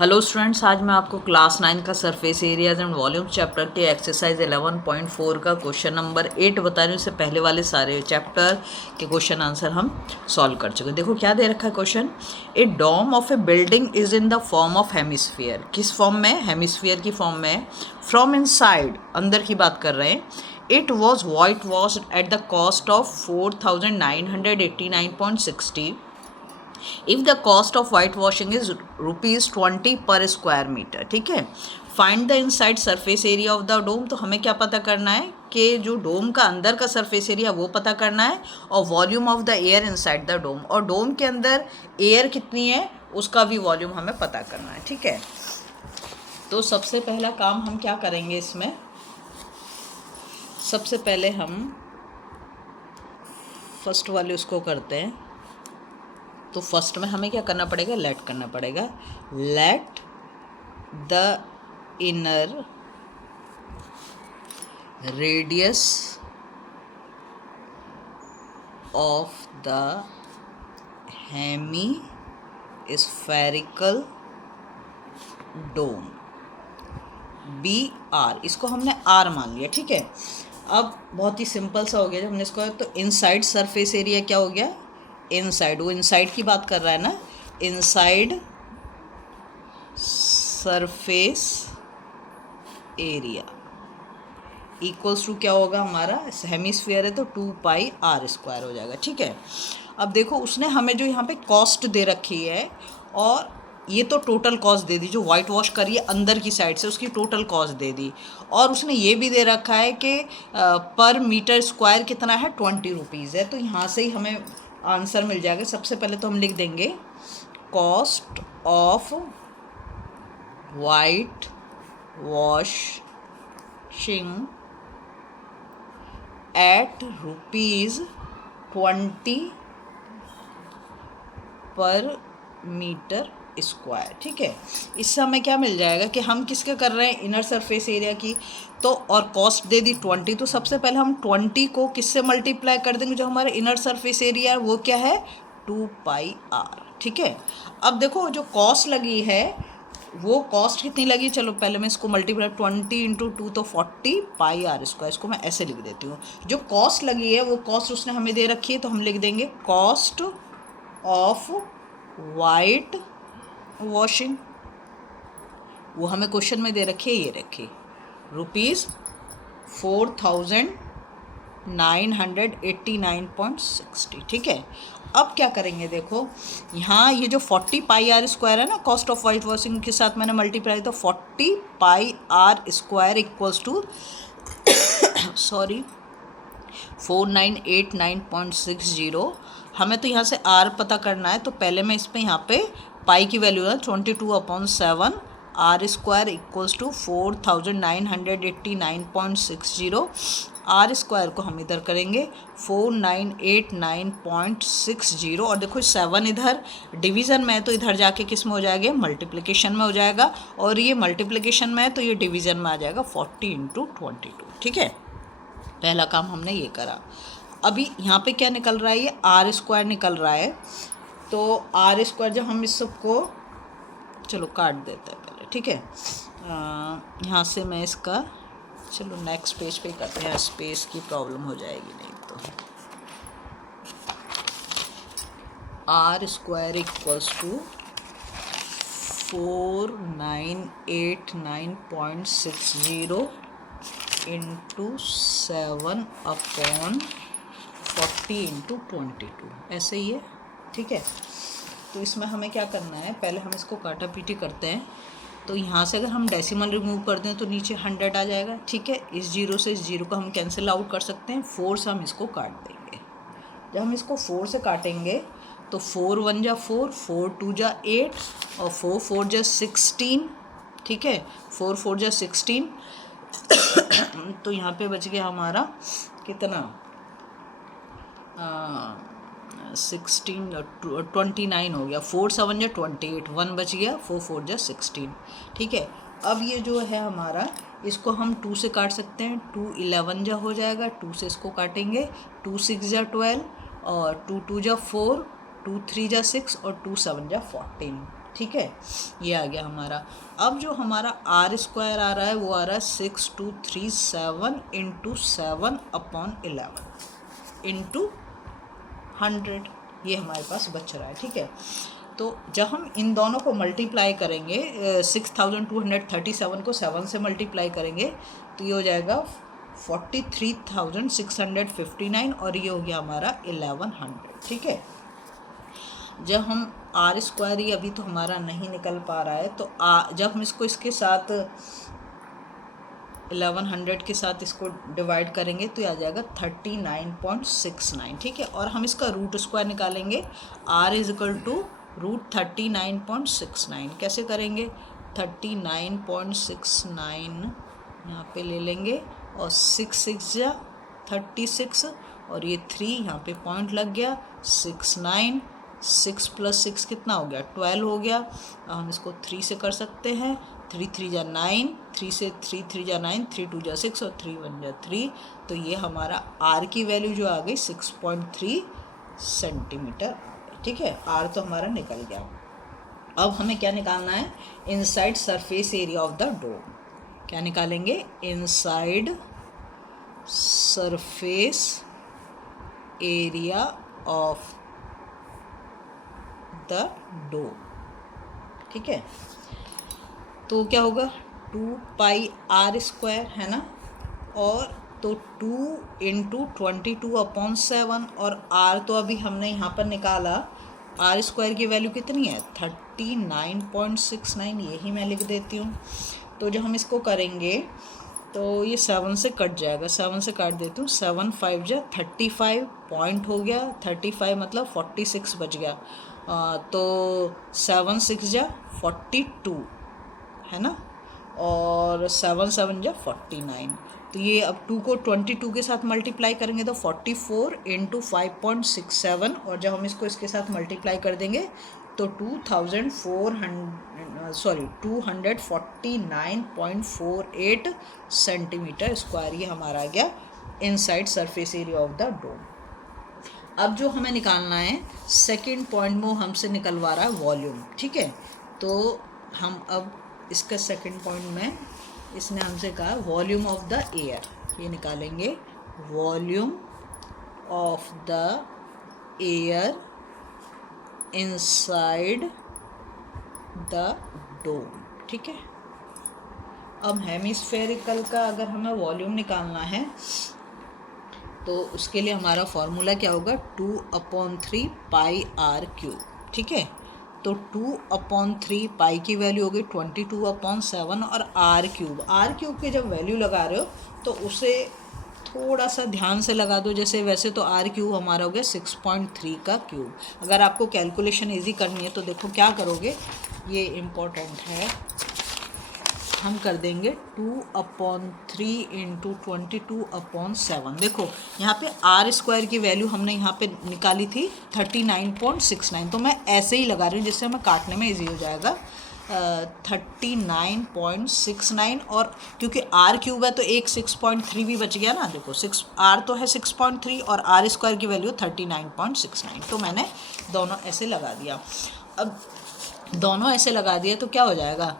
Hello students, आज मैं आपको क्लास 9 का surface areas and volume chapter के एक्सरसाइज 11.4 का क्वेश्चन नंबर 8 बता रही हूँ। इससे पहले वाले सारे चैप्टर के क्वेश्चन आंसर हम सॉल्व कर चुके हैं। देखो क्या दे रखा है question. A dome of a building is in the form of hemisphere. किस फॉर्म में? हेमिस्फीयर की फॉर्म में। फ्रॉम इनसाइड, अंदर की बात कर रहे हैं। It was white wash at the cost of 4989.60. If the cost of white washing is ₹20 per square metre. ठीक है। Find the inside surface area of the dome. तो हमें क्या पता करना है कि जो डोम का अंदर का सरफेस एरिया वो पता करना है, और volume of the air inside the dome, और डोम के अंदर एयर कितनी है उसका भी वॉल्यूम हमें पता करना है। ठीक है। तो सबसे पहला काम हम क्या करेंगे इसमें, सबसे पहले हम फर्स्ट वाले उसको करते हैं। तो फर्स्ट में हमें क्या करना पड़ेगा, लेट करना पड़ेगा। Let the inner radius of the hemispherical dome be R. इसको हमने आर मान लिया। ठीक है। अब बहुत ही सिंपल सा हो गया जब हमने इसको, तो इनसाइड सरफेस एरिया क्या हो गया, इनसाइड, वो इनसाइड की बात कर रहा है ना, inside surface area equals to क्या होगा हमारा, हेमिस्फीयर है तो 2πr² हो जाएगा। ठीक है। अब देखो उसने हमें जो यहाँ पे कॉस्ट दे रखी है, और ये तो टोटल कॉस्ट दे दी, जो वाइट वॉश करिए अंदर की साइड से उसकी टोटल कॉस्ट दे दी, और उसने ये भी दे रखा है कि पर मीटर स्क्वायर कितना है, 20 रुपीज़ है। तो यहाँ से ही हमें आंसर मिल जाएगा। सबसे पहले तो हम लिख देंगे cost of white washing at ₹20 per metre square. ठीक है। इससे हमें क्या मिल जाएगा कि हम किसके कर रहे हैं, इनर सरफेस एरिया की। तो और कॉस्ट दे दी 20, तो सबसे पहले हम 20 को किससे मल्टीप्लाई कर देंगे, जो हमारा इनर सरफेस एरिया है वो क्या है, 2πr। ठीक है। अब देखो जो कॉस्ट लगी है वो कॉस्ट कितनी लगी, चलो पहले मैं इसको मल्टीप्लाई, 20 × 2 तो 40πr²। इसको मैं ऐसे लिख देती हूँ। जो कॉस्ट लगी है वो कॉस्ट उसने हमें दे रखी है, तो हम लिख देंगे कॉस्ट ऑफ वाइट वॉशिंग। वो हमें क्वेश्चन में दे रखी है, ये रखी ₹4989.60। ठीक है। अब क्या करेंगे, देखो यहाँ ये जो 40πr² है ना, कॉस्ट ऑफ वाइट वॉशिंग के साथ मैंने मल्टीप्लाई, तो 40πr² इक्वल्स टू 4989.60। हमें तो यहाँ से आर पता करना है, तो पहले मैं इस पर यहाँ पे पाई की वैल्यू है 22/7, r² इक्वल्स टू 4989.60। r² को हम इधर करेंगे 4989.60, और देखो 7 इधर डिवीज़न में है तो इधर जाके किस में हो जाएगा, मल्टीप्लिकेशन में हो जाएगा, और ये मल्टीप्लिकेशन में है तो ये डिवीज़न में आ जाएगा 40 × 22। ठीक है। पहला काम हमने ये करा। अभी यहाँ पे क्या निकल रहा है, ये r² निकल रहा है। तो r² जब हम इस सबको, चलो काट देते हैं पहले। ठीक है। यहाँ से मैं इसका, चलो नेक्स्ट पेज पे करते हैं, स्पेस की प्रॉब्लम हो जाएगी नहीं तो। r² इक्वल्स टू 4989.60 × 7/40 × 22, ऐसे ही है। ठीक है। तो इसमें हमें क्या करना है, पहले हम इसको काटा पीटी करते हैं। तो यहाँ से अगर हम डेसिमल रिमूव कर दें तो नीचे 100 आ जाएगा। ठीक है। इस जीरो से इस जीरो को हम कैंसिल आउट कर सकते हैं, 4 से हम इसको काट देंगे। जब हम इसको 4 से काटेंगे तो 4 × 1 = 4, 4 × 2 = 8, और 4 × 4 = 16। ठीक है। 4 × 4 = 16। तो यहाँ पे बच गया हमारा कितना, 29 हो गया। 4 × 7 = 28, 1 बच गया, 4 × 4 = 16। ठीक है। अब ये जो है हमारा, इसको हम 2 से काट सकते हैं, 2 11 हो जाएगा, 2 से इसको काटेंगे, 2 6 = 12, और 2 2 = 4, 2 3 = 6, और 2 7 = 14। ठीक है, ये आ गया हमारा। अब जो हमारा आर स्क्वायर आ रहा है वो आ रहा है 6237 इंटू 7/11 इंटू 100, ये हमारे पास बच रहा है। ठीक है, तो जब हम इन दोनों को मल्टीप्लाई करेंगे 6237 को 7 से मल्टीप्लाई करेंगे तो ये हो जाएगा 43,659 और ये हो गया हमारा 1100। ठीक है, जब हम आर स्क्वायर ही अभी तो हमारा नहीं निकल पा रहा है, तो जब हम इसको इसके साथ 1100 के साथ इसको डिवाइड करेंगे तो ये आ जाएगा 39.69। ठीक है, और हम इसका रूट स्क्वायर निकालेंगे, r is equal to root 39.69। कैसे करेंगे, 39.69 यहाँ पे ले लेंगे और 6 6 जा 36 और ये 3 यहाँ पे पॉइंट लग गया, 69 6 + 6 कितना हो गया, 12 हो गया। हम इसको 3 से कर सकते हैं, 3 3 जा 9, 3 से 3 3 जा 9, 3 2 जा 6 और 3 1 जा 3। तो ये हमारा r की वैल्यू जो आ गई 6.3 सेंटीमीटर आ गई। ठीक है, r तो हमारा निकल गया। अब हमें क्या निकालना है, inside surface area of the dome. क्या निकालेंगे, inside surface area of the dome. ठीक है, तो क्या होगा 2πr² है ना, और तो 2 × 22/7 और r तो अभी हमने यहाँ पर निकाला, r² की वैल्यू कितनी है 39.69, यही मैं लिख देती हूँ। तो जब हम इसको करेंगे तो ये 7 से कट जाएगा, 7 से काट देती हूँ, 7 5 जा 35 पॉइंट हो गया, 35 मतलब 46 बच गया। तो 7 6 जा 42 है ना, और 7 7 जा 49। तो ये अब 2 को 22 के साथ मल्टीप्लाई करेंगे तो 44 × 5.67, और जब हम इसको इसके साथ मल्टीप्लाई कर देंगे तो 249.48 सेंटीमीटर स्क्वायर ये हमारा आ गया inside surface area of the dome. अब जो हमें निकालना है सेकंड पॉइंट में हमसे निकलवा रहा है वॉल्यूम। ठीक है, तो हम अब इसका सेकंड पॉइंट में इसने हमसे कहा वॉल्यूम ऑफ द एयर, ये निकालेंगे volume of the air inside the dome. ठीक है, अब हेमिस्फेरिकल का अगर हमें वॉल्यूम निकालना है तो उसके लिए हमारा फॉर्मूला क्या होगा, 2/3 πr³। ठीक है, तो 2/3 पाई की वैल्यू हो गई 22/7 और r³ की जब वैल्यू लगा रहे हो तो उसे थोड़ा सा ध्यान से लगा दो। जैसे वैसे तो r³ हमारा हो गया 6.3 का क्यूब। अगर आपको कैलकुलेशन इजी करनी है तो देखो क्या करोगे, ये इम्पोर्टेंट है, हम कर देंगे 2/3 × 22/7। देखो यहाँ पे r² की वैल्यू हमने यहाँ पे निकाली थी 39.69, तो मैं ऐसे ही लगा रही हूँ जिससे हमें काटने में इजी हो जाएगा। 39.69 और क्योंकि r³ है तो एक 6.3 भी बच गया ना। देखो r तो है 6.3 और r² की वैल्यू 39.69, तो मैंने दोनों ऐसे लगा दिया। अब दोनों ऐसे लगा दिए तो क्या हो जाएगा,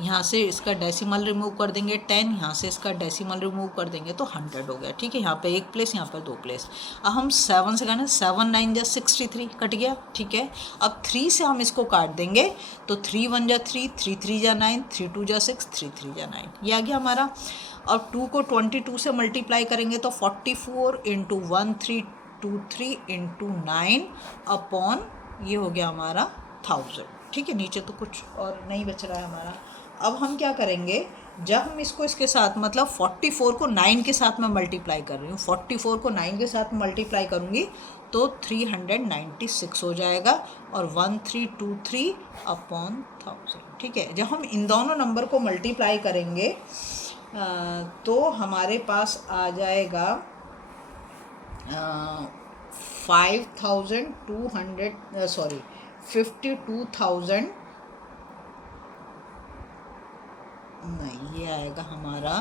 यहाँ से इसका डेसिमल रिमूव कर देंगे 10, यहाँ से इसका डेसिमल रिमूव कर देंगे तो 100 हो गया। ठीक है, यहाँ पे 1 प्लेस, यहाँ पर 2 प्लेस। अब हम 7 से करना, 7 9 जा 63 कट गया। ठीक है, अब 3 से हम इसको काट देंगे तो 3 1 जा 3, 3 3 जा 9, 3 2 जा 6, 3 3 जा 9, ये आ गया हमारा। अब 2 को 22 से मल्टीप्लाई करेंगे तो 44 × 1323 × 9 अपॉन ये हो गया हमारा 1000। ठीक है, नीचे तो कुछ और नहीं बच रहा है हमारा। अब हम क्या करेंगे, जब हम इसको इसके साथ मतलब 44 को 9 के साथ मैं मल्टीप्लाई कर रही हूँ, 44 को 9 के साथ मल्टीप्लाई करूँगी तो 396 हो जाएगा और 1323/1000। ठीक है, जब हम इन दोनों नंबर को मल्टीप्लाई करेंगे तो हमारे पास आ जाएगा 52,000 नहीं, ये आएगा हमारा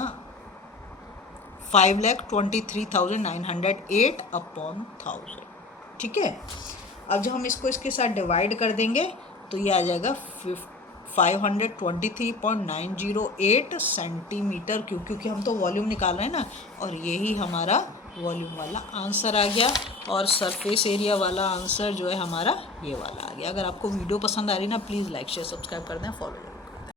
5,23,908/1000। ठीक है, अब जब हम इसको इसके साथ डिवाइड कर देंगे तो ये आ जाएगा 523.908 सेंटीमीटर क्यूब, क्योंकि हम तो वॉल्यूम निकाल रहे हैं ना, और यही हमारा वॉल्यूम वाला आंसर आ गया। और सरफेस एरिया वाला आंसर जो है हमारा ये वाला आ गया। अगर आपको वीडियो पसंद आ रही ना, प्लीज़ लाइक शेयर सब्सक्राइब कर दें, फॉलो करें।